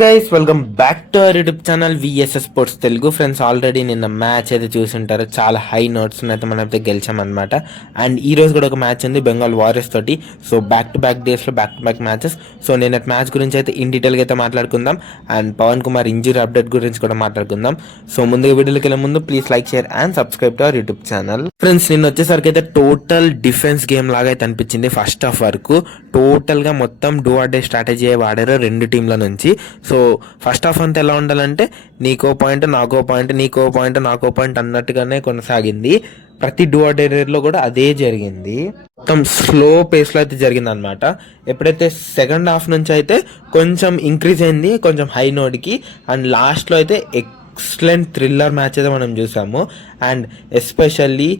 Guys welcome back to our YouTube channel VSS sports Telugu. Friends, already నిన్న match అయితే చూసుంటారు. చాలా హై నోట్స్ అయితే మనం అయితే గెలిచామన్నమాట. అండ్ ఈ రోజు కూడా ఒక మ్యాచ్ ఉంది బెంగాల్ వారియర్స్ తోటి. సో బ్యాక్ టు బ్యాక్ డేస్లో back to back matches. So నిన్న మ్యాచ్ గురించి అయితే ఇన్ డీటెయిల్గా అయితే మాట్లాడుకుందాం. And Pawan Kumar injury update గురించి కూడా మాట్లాడుకుందాం. సో ముందుగా వీడియోకి వెళ్ళే ముందు please like, share and subscribe to our YouTube channel. Friends, నిన్న వచ్చేసరికి అయితే టోటల్ డిఫెన్స్ గేమ్ లాగా అయితే అనిపించింది. ఫస్ట్ హాఫ్ వరకు టోటల్గా మొత్తం డూ ఆర్ డే స్ట్రాటజీ వాడారు రెండు టీంల నుంచి. సో ఫస్ట్ హాఫ్ అంతా ఎలా ఉండాలంటే నీకో పాయింట్ నాకో పాయింట్, నీకో పాయింట్ నాకో పాయింట్ అన్నట్టుగానే కొనసాగింది. ప్రతి డూ ఆర్ డేలో కూడా అదే జరిగింది. మొత్తం స్లో పేస్లో అయితే జరిగింది అనమాట. ఎప్పుడైతే సెకండ్ హాఫ్ నుంచి అయితే కొంచెం ఇంక్రీజ్ అయింది, కొంచెం హై నోట్కి. అండ్ లాస్ట్లో అయితే ఎక్సలెంట్ థ్రిల్లర్ మ్యాచ్ అయితే మనం చూసాము. అండ్ ఎస్పెషల్లీ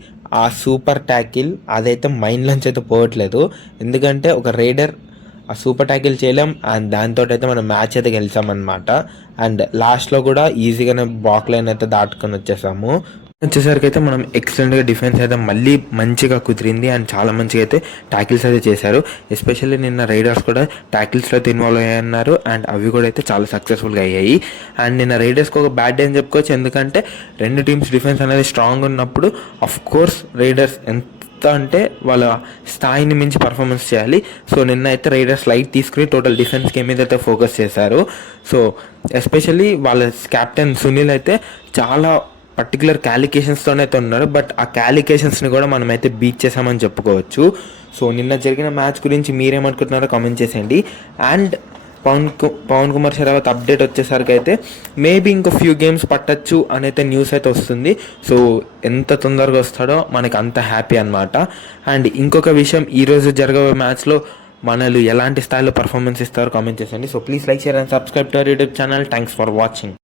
ఆ సూపర్ ట్యాకిల్ అదైతే మైండ్లోంచి అయితే పోవట్లేదు. ఎందుకంటే ఒక రైడర్ ఆ సూపర్ ట్యాకిల్ చేయలేం. అండ్ దాంతో అయితే మనం మ్యాచ్ అయితే గెలిచామన్నమాట. అండ్ లాస్ట్లో కూడా ఈజీగానే బాక్ లైన్ అయితే దాటుకొని వచ్చేసరికి అయితే మనం ఎక్సలెంట్గా డిఫెన్స్ అయితే మళ్ళీ మంచిగా కుదిరింది. అండ్ చాలా మంచిగా అయితే ట్యాకిల్స్ అయితే చేశారు. ఎస్పెషల్లీ నిన్న రైడర్స్ కూడా ట్యాకిల్స్లో అయితే ఇన్వాల్వ్ అయ్యన్నారు. అండ్ అవి కూడా అయితే చాలా సక్సెస్ఫుల్గా అయ్యాయి. అండ్ నిన్న రైడర్స్కి ఒక బ్యాడ్ డే అని చెప్పుకోవచ్చు. ఎందుకంటే రెండు టీమ్స్ డిఫెన్స్ అనేది స్ట్రాంగ్ ఉన్నప్పుడు అఫ్ కోర్స్ రైడర్స్ అంటే వాళ్ళ స్థాయిని మించి పర్ఫార్మెన్స్ చేయాలి. సో నిన్న అయితే రైడర్స్ లైట్ తీసుకుని టోటల్ డిఫెన్స్ గేమ్ మీద అయితే ఫోకస్ చేశారు. సో ఎస్పెషల్లీ వాళ్ళ కెప్టెన్ సునీల్ అయితే చాలా పర్టికులర్ క్యాలిక్యులేషన్స్తోనే అయితే ఉన్నారు. బట్ ఆ క్యాలిక్యులేషన్స్ని కూడా మనమైతే బీట్ చేసామని చెప్పుకోవచ్చు. సో నిన్న జరిగిన మ్యాచ్ గురించి మీరేమనుకుంటున్నారో కామెంట్ చేసేయండి. అండ్ పవన్ కుమార్ షరావత్ అప్డేట్ వచ్చేసరికి అయితే మేబీ ఇంకో ఫ్యూ గేమ్స్ పట్టచ్చు అని అయితే న్యూస్ అయితే వస్తుంది. సో ఎంత తొందరగా వస్తాడో మనకి అంత హ్యాపీ అనమాట. అండ్ ఇంకొక విషయం, ఈరోజు జరగబోయే మ్యాచ్లో మనలు ఎలాంటి స్థాయిలో పర్ఫార్మెన్స్ ఇస్తారో కామెంట్ చేసేయండి. So please like, share and subscribe to our YouTube channel. Thanks for watching.